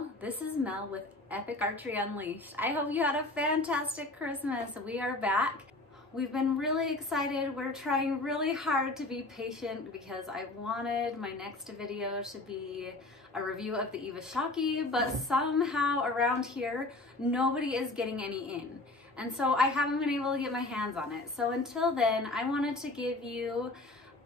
y'all, this is Mel with Epic Archery Unleashed. I hope you had a fantastic Christmas. We are back. We've been really excited. We're trying really hard to be patient because I wanted my next video to be a review of the Eppich, but somehow around here, nobody is getting any in. And so I haven't been able to get my hands on it. So until then, I wanted to give you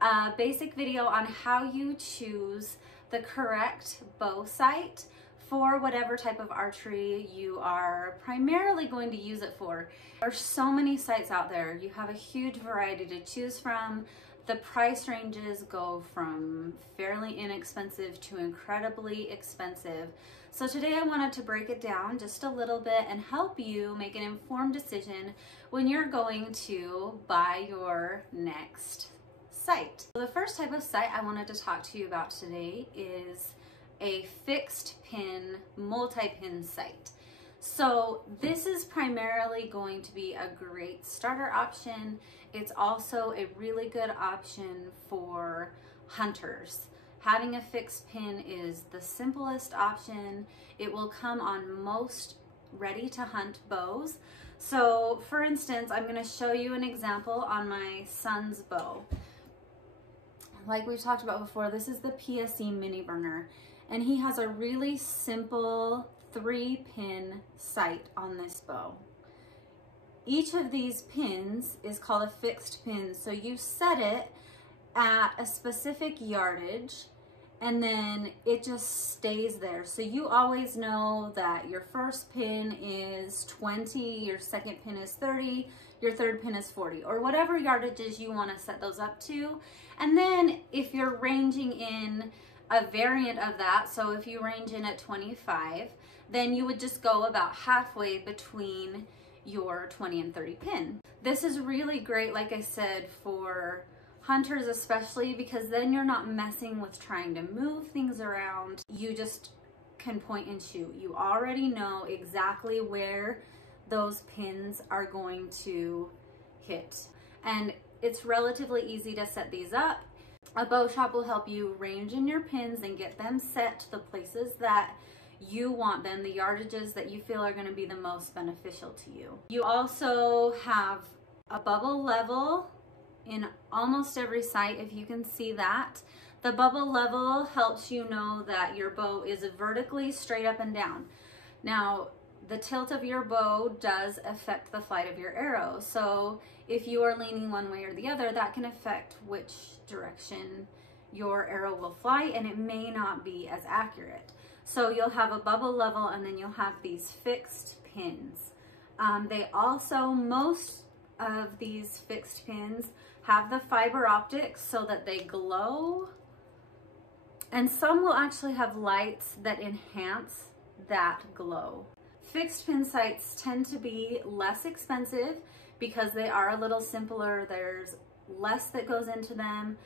a basic video on how you choose the correct bow sight for whatever type of archery you are primarily going to use it for. There are so many sights out there. You have a huge variety to choose from. The price ranges go from fairly inexpensive to incredibly expensive. So today I wanted to break it down just a little bit and help you make an informed decision when you're going to buy your next sight. So the first type of sight I wanted to talk to you about today is a fixed pin, multi-pin sight. So this is primarily going to be a great starter option. It's also a really good option for hunters. Having a fixed pin is the simplest option. It will come on most ready to hunt bows. So for instance, I'm going to show you an example on my son's bow. Like we've talked about before, this is the PSE mini burner, and he has a really simple 3-pin sight on this bow. Each of these pins is called a fixed pin, so you set it at a specific yardage and then it just stays there. So you always know that your first pin is 20, your second pin is 30, your third pin is 40, or whatever yardages you want to set those up to. And then if you're ranging in a variant of that, so if you range in at 25, then you would just go about halfway between your 20 and 30 pin. This is really great, like I said, for hunters especially, because then you're not messing with trying to move things around. You just can point and shoot. You already know exactly where those pins are going to hit. And it's relatively easy to set these up. A bow shop will help you range in your pins and get them set to the places that you want them, the yardages that you feel are going to be the most beneficial to you. You also have a bubble level in almost every sight, if you can see that. The bubble level helps you know that your bow is vertically straight up and down. Now, the tilt of your bow does affect the flight of your arrow. So if you are leaning one way or the other, that can affect which direction your arrow will fly, and it may not be as accurate. So you'll have a bubble level and then you'll have these fixed pins. They also, most of these fixed pins have the fiber optics so that they glow, and some will actually have lights that enhance that glow. Fixed pin sights tend to be less expensive because they are a little simpler. There's less that goes into them.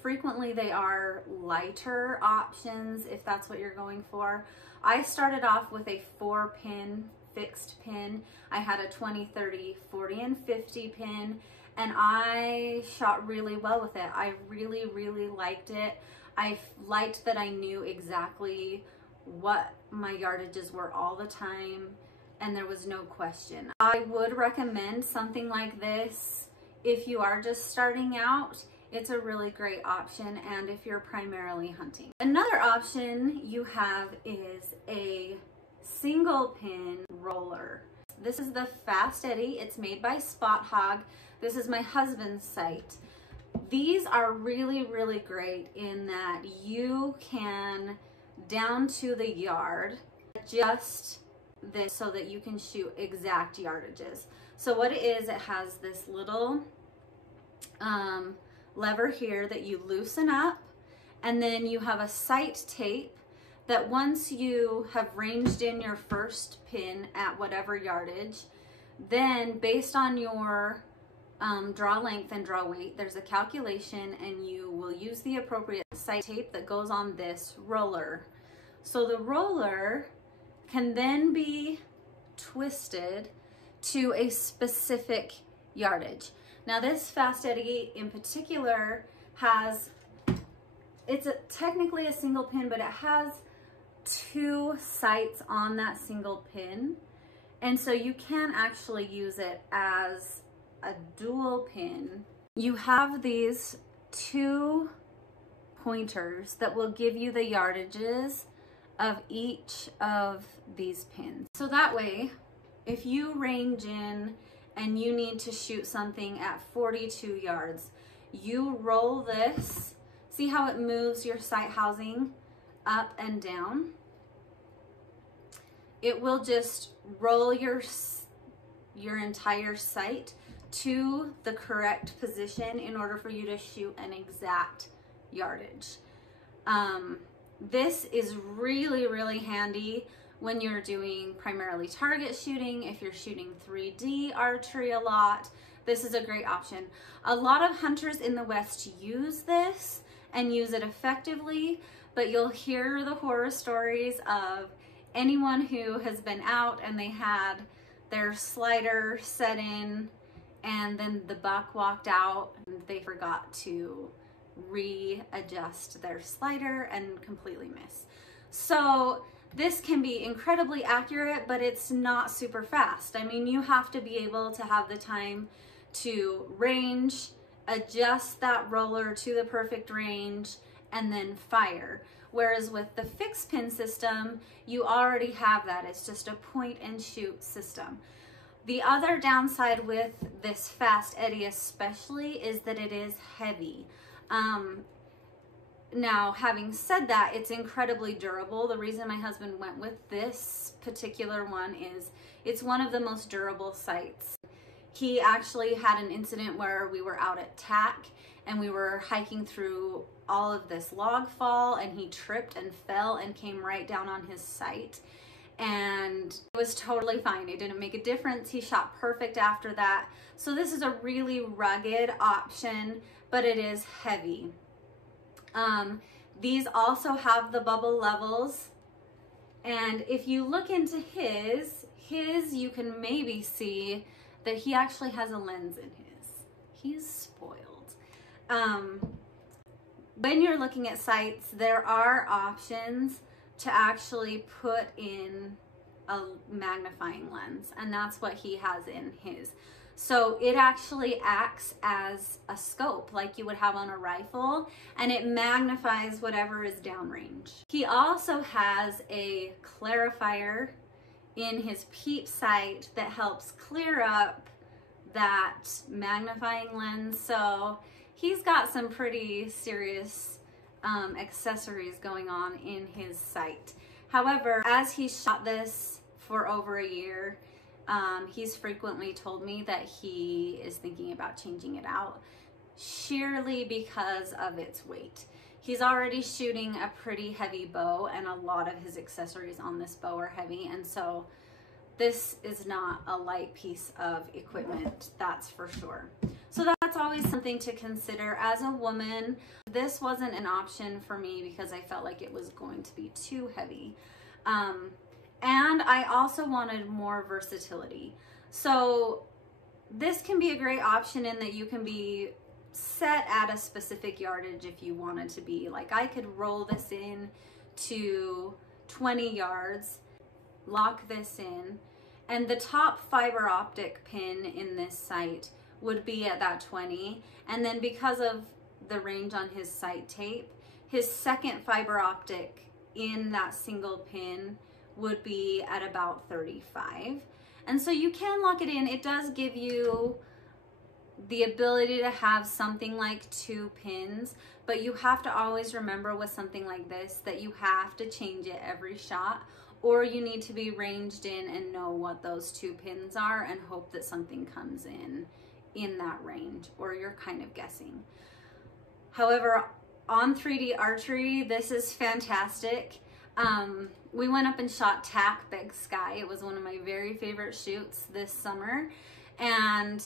Frequently they are lighter options if that's what you're going for. I started off with a 4-pin fixed pin. I had a 20, 30, 40, and 50 pin, and I shot really well with it. I really, really liked it. I liked that I knew exactly what my yardages were all the time, and there was no question. I would recommend something like this if you are just starting out. It's a really great option, and if you're primarily hunting. Another option you have is a single pin roller. This is the Fast Eddie. It's made by Spot Hog. This is my husband's sight. These are really, really great in that you can, down to the yard, adjust this so that you can shoot exact yardages. So what it is, it has this little lever here that you loosen up, and then you have a sight tape that once you have ranged in your first pin at whatever yardage, then based on your draw length and draw weight, there's a calculation, and you will use the appropriate sight tape that goes on this roller. So the roller can then be twisted to a specific yardage. Now this Fast Eddie in particular has, it's technically a single pin, but it has 2 sights on that single pin. And so you can actually use it as a dual pin. You have these 2 pointers that will give you the yardages of each of these pins. So that way, if you range in and you need to shoot something at 42 yards, you roll this. See how it moves your sight housing up and down? It will just roll your entire sight to the correct position in order for you to shoot an exact yardage. This is really, really handy when you're doing primarily target shooting. If you're shooting 3D archery a lot, this is a great option. A lot of hunters in the West use this and use it effectively, but you'll hear the horror stories of anyone who has been out and they had their slider set in and then the buck walked out and they forgot to readjust their slider and completely miss. So this can be incredibly accurate, but it's not super fast. I mean, you have to be able to have the time to range, adjust that roller to the perfect range, and then fire. Whereas with the fixed pin system, you already have that. It's just a point and shoot system. The other downside with this Fast Eddie especially is that it is heavy. Now, having said that, it's incredibly durable. The reason my husband went with this particular one is it's one of the most durable sights. He actually had an incident where we were out at TAC and we were hiking through all of this log fall and he tripped and fell and came right down on his sight. And it was totally fine. It didn't make a difference. He shot perfect after that. So this is a really rugged option, but it is heavy. These also have the bubble levels. And if you look into his, you can maybe see that he actually has a lens in his. He's spoiled. When you're looking at sights, there are options to actually put in a magnifying lens, and that's what he has in his. So it actually acts as a scope like you would have on a rifle, and it magnifies whatever is downrange. He also has a clarifier in his peep sight that helps clear up that magnifying lens. So he's got some pretty serious accessories going on in his sight. However, as he shot this for over a year, he's frequently told me that he is thinking about changing it out, sheerly because of its weight. He's already shooting a pretty heavy bow, and a lot of his accessories on this bow are heavy, and so this is not a light piece of equipment, that's for sure. So that's always something to consider. As a woman, this wasn't an option for me because I felt like it was going to be too heavy. And I also wanted more versatility. So this can be a great option in that you can be set at a specific yardage if you wanted to be. Like I could roll this in to 20 yards, lock this in, and the top fiber optic pin in this sight would be at that 20. And then because of the range on his sight tape, his second fiber optic in that single pin would be at about 35. And so you can lock it in. It does give you the ability to have something like 2 pins, but you have to always remember with something like this that you have to change it every shot, or you need to be ranged in and know what those 2 pins are and hope that something comes in that range, or you're kind of guessing. However, on 3D archery, this is fantastic. We went up and shot TAC Big Sky. It was one of my very favorite shoots this summer, and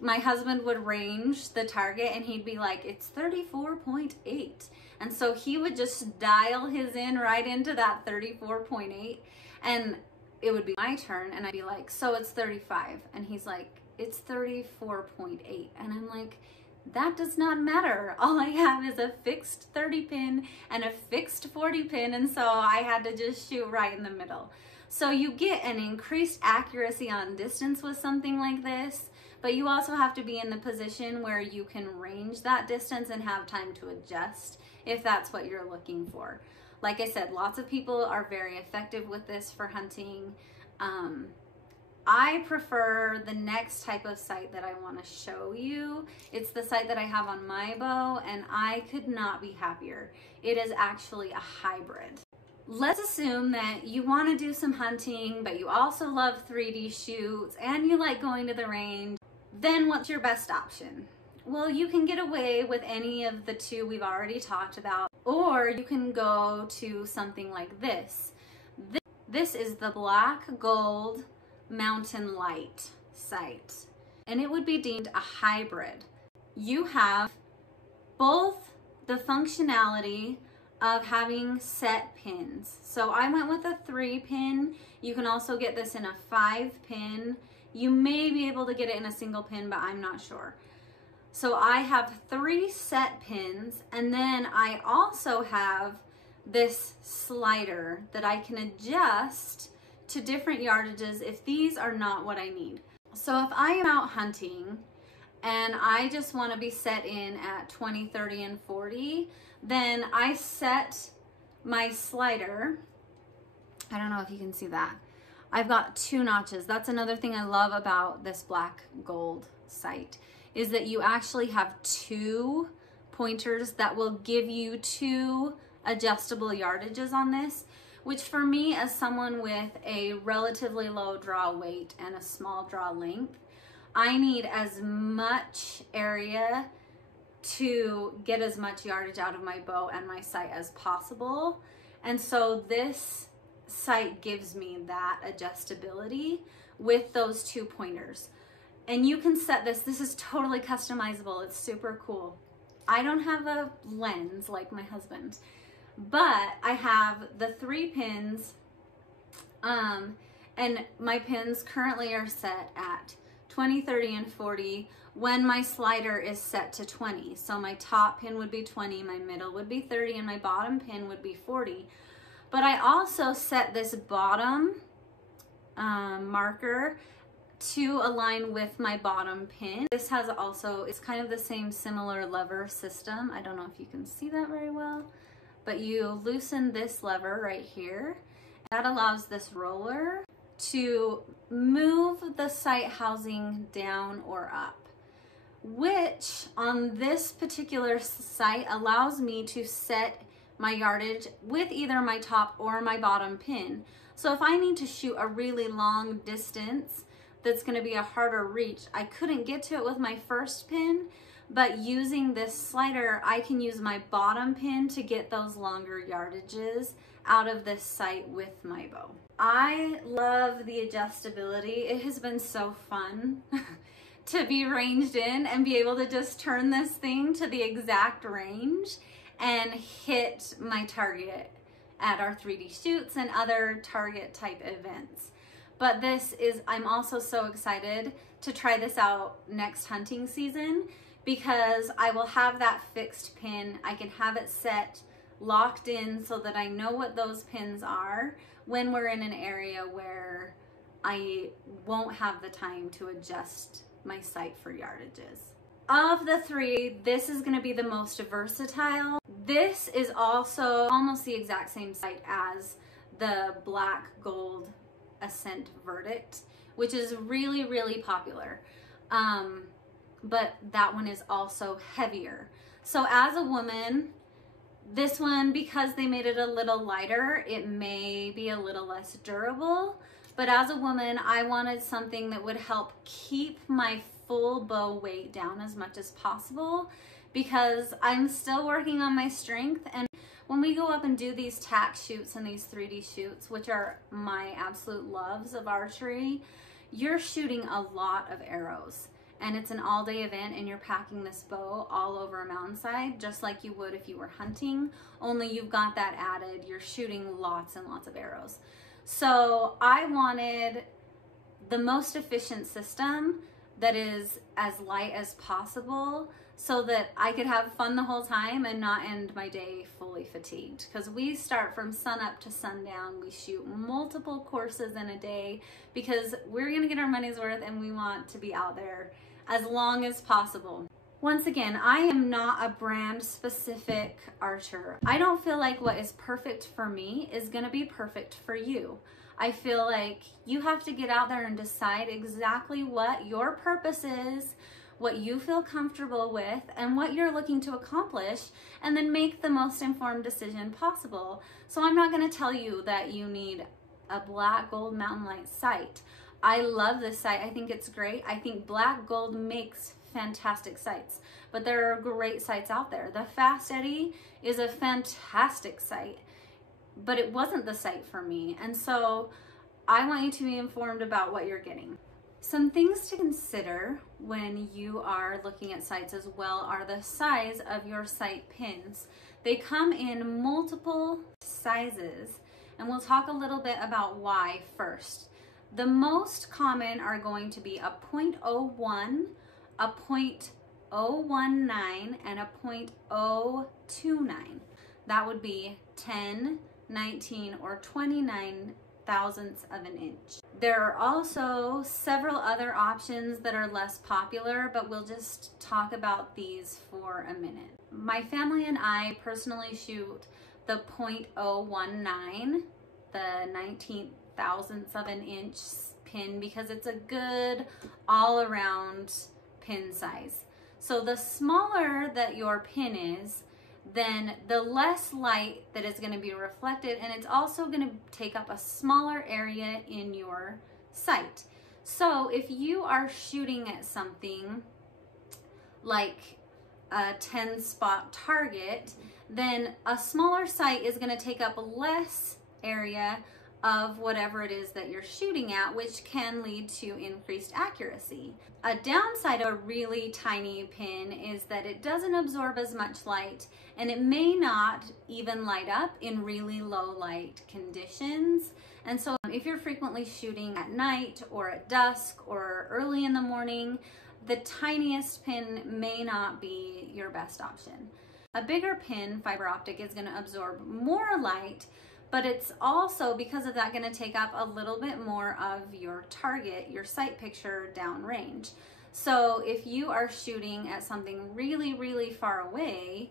my husband would range the target and he'd be like, it's 34.8. And so he would just dial his in right into that 34.8, and it would be my turn and I'd be like, so it's 35. And he's like, it's 34.8. And I'm like, That does not matter. All I have is a fixed 30 pin and a fixed 40 pin, and so I had to just shoot right in the middle. So you get an increased accuracy on distance with something like this, but you also have to be in the position where you can range that distance and have time to adjust if that's what you're looking for. Like I said, lots of people are very effective with this for hunting. I prefer the next type of sight that I want to show you. It's the sight that I have on my bow, and I could not be happier. It is actually a hybrid. Let's assume that you want to do some hunting, but you also love 3D shoots and you like going to the range. Then what's your best option? Well, you can get away with any of the two we've already talked about, or you can go to something like this. This is the black gold mountain light sight, and it would be deemed a hybrid. You have both the functionality of having set pins. So I went with a 3 pin. You can also get this in a 5 pin. You may be able to get it in a single pin, but I'm not sure. So I have 3 set pins, and then I also have this slider that I can adjust to different yardages if these are not what I need. So if I am out hunting and I just want to be set in at 20, 30, and 40, then I set my slider. I don't know if you can see that. I've got 2 notches. That's another thing I love about this black gold sight, is that you actually have 2 pointers that will give you 2 adjustable yardages on this, which for me, as someone with a relatively low draw weight and a small draw length, I need as much area to get as much yardage out of my bow and my sight as possible. And so this sight gives me that adjustability with those 2 pointers. And you can set this is totally customizable. It's super cool. I don't have a lens like my husband, but I have the 3 pins, and my pins currently are set at 20, 30, and 40 when my slider is set to 20. So my top pin would be 20, my middle would be 30, and my bottom pin would be 40. But I also set this bottom marker to align with my bottom pin. This has also, it's kind of the same similar lever system. I don't know if you can see that very well, but you loosen this lever right here. That allows this roller to move the sight housing down or up, which on this particular sight allows me to set my yardage with either my top or my bottom pin. So if I need to shoot a really long distance that's going to be a harder reach, I couldn't get to it with my first pin, but using this slider, I can use my bottom pin to get those longer yardages out of this sight with my bow. I love the adjustability. It has been so fun to be ranged in and be able to just turn this thing to the exact range and hit my target at our 3D shoots and other target type events. But I'm also so excited to try this out next hunting season, because I will have that fixed pin. I can have it set locked in so that I know what those pins are when we're in an area where I won't have the time to adjust my sight for yardages. Of the 3, this is going to be the most versatile. This is also almost the exact same sight as the black gold Ascent Verdict, which is really, really popular. But that one is also heavier. So as a woman, this one, because they made it a little lighter, it may be a little less durable. But as a woman, I wanted something that would help keep my full bow weight down as much as possible, because I'm still working on my strength. And when we go up and do these tack shoots and these 3D shoots, which are my absolute loves of archery, you're shooting a lot of arrows. And it's an all-day event, and you're packing this bow all over a mountainside, just like you would if you were hunting, only you've got that added. You're shooting lots and lots of arrows. So I wanted the most efficient system that is as light as possible, so that I could have fun the whole time and not end my day fully fatigued. Because we start from sun up to sundown. We shoot multiple courses in a day because we're gonna get our money's worth and we want to be out there as long as possible. Once again, I am not a brand specific archer. I don't feel like what is perfect for me is gonna be perfect for you. I feel like you have to get out there and decide exactly what your purpose is, what you feel comfortable with, and what you're looking to accomplish, and then make the most informed decision possible. So I'm not going to tell you that you need a black gold mountain light sight. I love this sight. I think it's great. I think black gold makes fantastic sights, but there are great sights out there. The Fast Eddie is a fantastic sight, but it wasn't the sight for me. And so I want you to be informed about what you're getting. Some things to consider when you are looking at sights as well are the size of your sight pins. They come in multiple sizes, and we'll talk a little bit about why first. The most common are going to be a 0.01, a 0.019, and a 0.029. That would be 10, 19, or 29 thousandths of an inch. There are also several other options that are less popular, but we'll just talk about these for a minute. My family and I personally shoot the 0.019, the 19 thousandths of an inch pin, because it's a good all-around pin size. So the smaller that your pin is, then the less light that is going to be reflected, and it's also going to take up a smaller area in your sight. So if you are shooting at something like a 10 spot target, then a smaller sight is going to take up less area of whatever it is that you're shooting at, which can lead to increased accuracy. A downside of a really tiny pin is that it doesn't absorb as much light, and it may not even light up in really low light conditions. And so if you're frequently shooting at night or at dusk or early in the morning, the tiniest pin may not be your best option. A bigger pin, fiber optic, is going to absorb more light, but it's also, because of that, going to take up a little bit more of your target, your sight picture downrange. So if you are shooting at something really, really far away,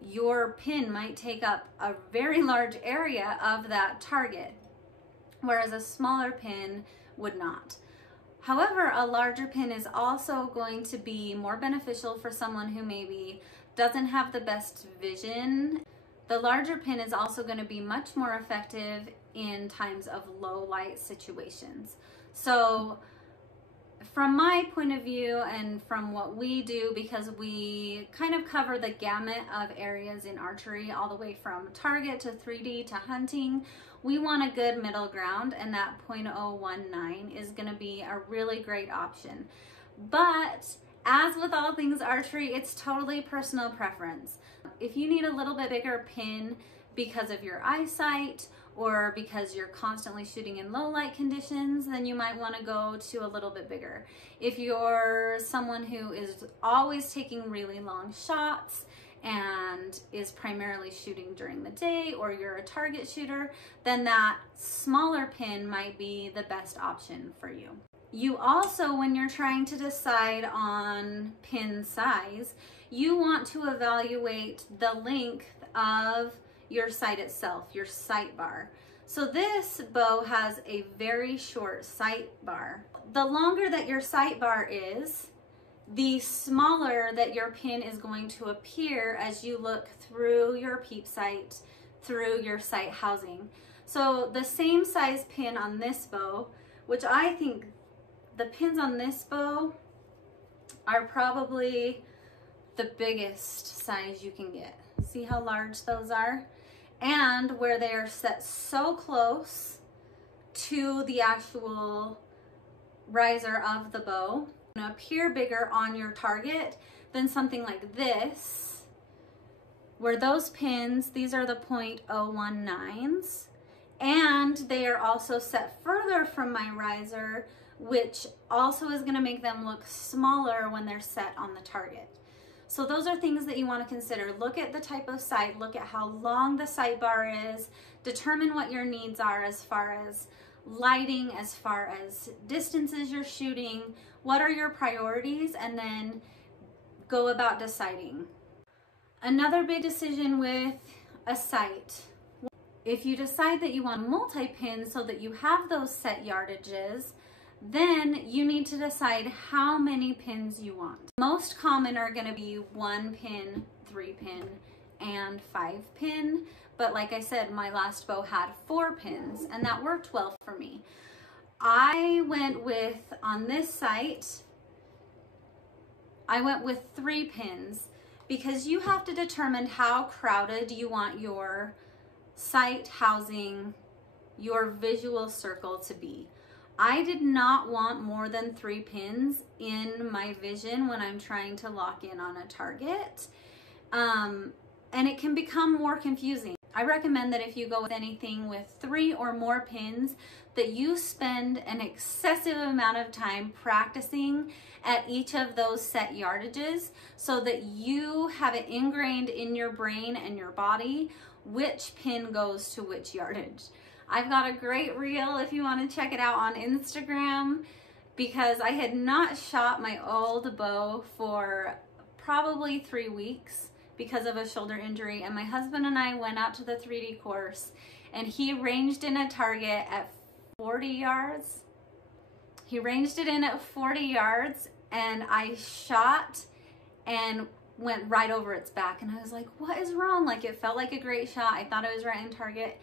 your pin might take up a very large area of that target, whereas a smaller pin would not. However, a larger pin is also going to be more beneficial for someone who maybe doesn't have the best vision. The larger pin is also going to be much more effective in times of low light situations. So from my point of view and from what we do, because we kind of cover the gamut of areas in archery, all the way from target to 3D to hunting, we want a good middle ground, and that 0.019 is going to be a really great option. But as with all things archery, it's totally personal preference. If you need a little bit bigger pin because of your eyesight or because you're constantly shooting in low light conditions, then you might want to go to a little bit bigger. If you're someone who is always taking really long shots and is primarily shooting during the day, or you're a target shooter, then that smaller pin might be the best option for you. You also, when you're trying to decide on pin size, you want to evaluate the length of your sight itself, your sight bar. So this bow has a very short sight bar. The longer that your sight bar is, the smaller that your pin is going to appear as you look through your peep sight, through your sight housing. So the same size pin on this bow, which I think the pins on this bow are probably the biggest size you can get. See how large those are? And where they are set so close to the actual riser of the bow, going to appear bigger on your target than something like this, where those pins, these are the 0.019s, and they are also set further from my riser, which also is going to make them look smaller when they're set on the target. So those are things that you want to consider. Look at the type of sight, look at how long the sight bar is, determine what your needs are as far as lighting, as far as distances you're shooting, what are your priorities, and then go about deciding. Another big decision with a sight, if you decide that you want multi-pin so that you have those set yardages, then you need to decide how many pins you want. Most common are going to be 1 pin, 3 pin, and 5 pin. But like I said, my last bow had 4 pins and that worked well for me. I went with, on this sight, I went with 3 pins because you have to determine how crowded you want your sight housing, your visual circle to be. I did not want more than 3 pins in my vision when I'm trying to lock in on a target. And it can become more confusing. I recommend that if you go with anything with 3 or more pins, that you spend an excessive amount of time practicing at each of those set yardages so that you have it ingrained in your brain and your body which pin goes to which yardage. I've got a great reel if you want to check it out on Instagram, because I had not shot my old bow for probably 3 weeks because of a shoulder injury, and my husband and I went out to the 3D course and he ranged in a target at 40 yards. He ranged it in at 40 yards and I shot and went right over its back, and I was like, what is wrong? Like, it felt like a great shot. I thought it was right in target.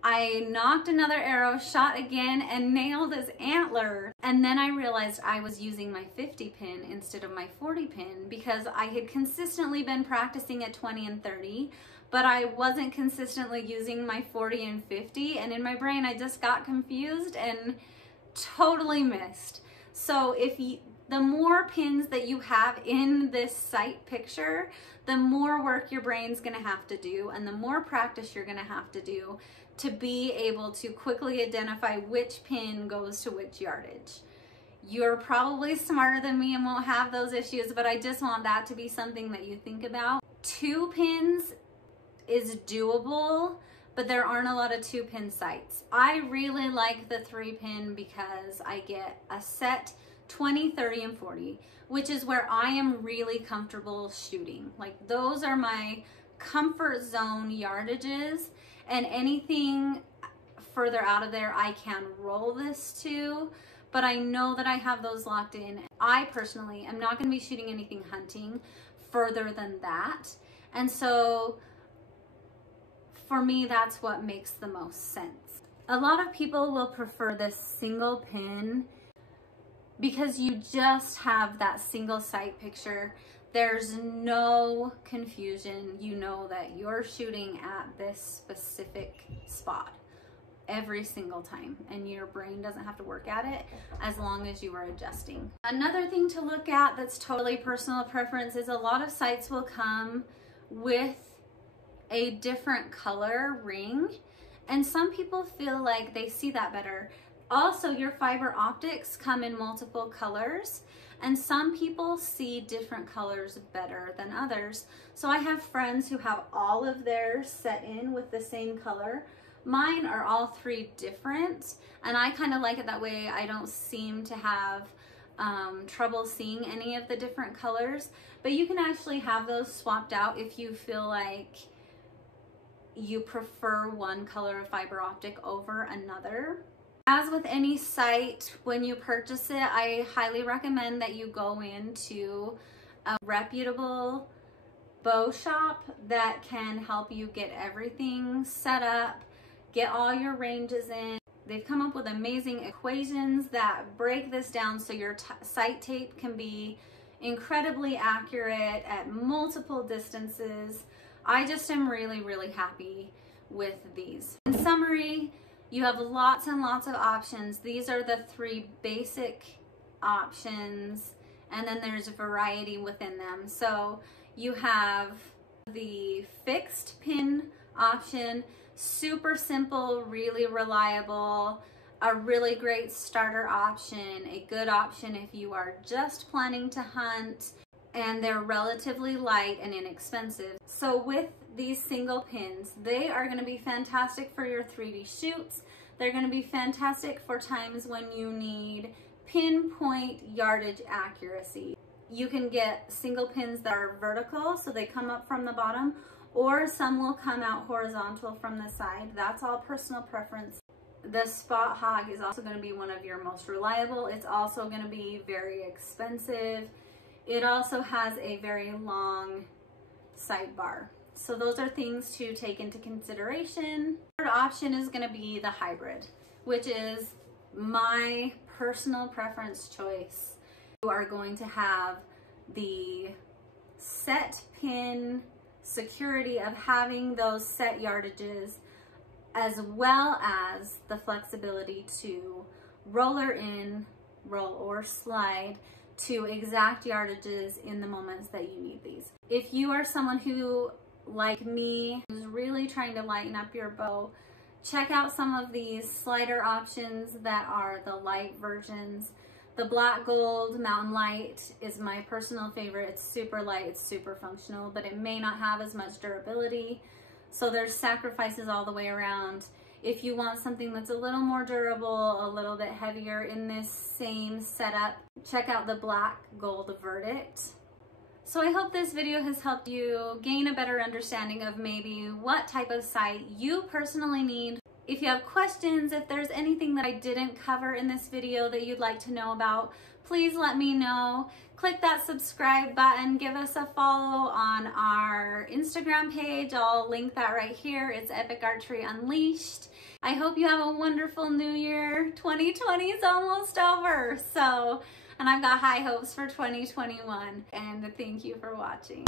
I knocked another arrow, shot again, and nailed his antler. And then I realized I was using my 50 pin instead of my 40 pin because I had consistently been practicing at 20 and 30, but I wasn't consistently using my 40 and 50. And in my brain, I just got confused and totally missed. So the more pins that you have in this sight picture, the more work your brain's gonna have to do and the more practice you're gonna have to do to be able to quickly identify which pin goes to which yardage. You're probably smarter than me and won't have those issues, but I just want that to be something that you think about. 2 pins is doable, but there aren't a lot of 2-pin sights. I really like the 3-pin because I get a set 20, 30, and 40, which is where I am really comfortable shooting. Like, those are my comfort zone yardages, and anything further out of there I can roll this to, but I know that I have those locked in. I personally am not going to be shooting anything hunting further than that, and so for me that's what makes the most sense. A lot of people will prefer this single pin because you just have that single sight picture. There's no confusion. You know that you're shooting at this specific spot every single time, and your brain doesn't have to work at it as long as you are adjusting. Another thing to look at that's totally personal preference is a lot of sights will come with a different color ring, and some people feel like they see that better. Also, your fiber optics come in multiple colors, and some people see different colors better than others. So I have friends who have all of theirs set in with the same color. Mine are all 3 different, and I kind of like it that way. I don't seem to have trouble seeing any of the different colors, but you can actually have those swapped out if you feel like you prefer one color of fiber optic over another. As with any sight, when you purchase it, I highly recommend that you go into a reputable bow shop that can help you get everything set up, get all your ranges in. They've come up with amazing equations that break this down so your sight tape can be incredibly accurate at multiple distances. I just am really, really happy with these. In summary, you have lots and lots of options. These are the 3 basic options, and then there's variety within them. So you have the fixed pin option, super simple, really reliable, a really great starter option, a good option if you are just planning to hunt, and they're relatively light and inexpensive. So with these single pins, they are going to be fantastic for your 3D shoots. They're going to be fantastic for times when you need pinpoint yardage accuracy. You can get single pins that are vertical, so they come up from the bottom, or some will come out horizontal from the side. That's all personal preference. The Spot Hog is also going to be one of your most reliable. It's also going to be very expensive. It also has a very long sidebar. So those are things to take into consideration. Third option is going to be the hybrid, which is my personal preference choice. You are going to have the set pin security of having those set yardages, as well as the flexibility to roller in, roll or slide to exact yardages in the moments that you need these. If you are someone who, like me, is really trying to lighten up your bow, check out some of these slider options that are the light versions. The Black Gold Mountain Light is my personal favorite. It's super light, it's super functional, but it may not have as much durability. So there's sacrifices all the way around. If you want something that's a little more durable, a little bit heavier in this same setup, check out the Black Gold Verdict. So I hope this video has helped you gain a better understanding of maybe what type of sight you personally need. If you have questions, if there's anything that I didn't cover in this video that you'd like to know about, please let me know. Click that subscribe button, give us a follow on our Instagram page. I'll link that right here. It's Eppich Archery Unleashed. I hope you have a wonderful new year. 2020 is almost over, and I've got high hopes for 2021. And thank you for watching.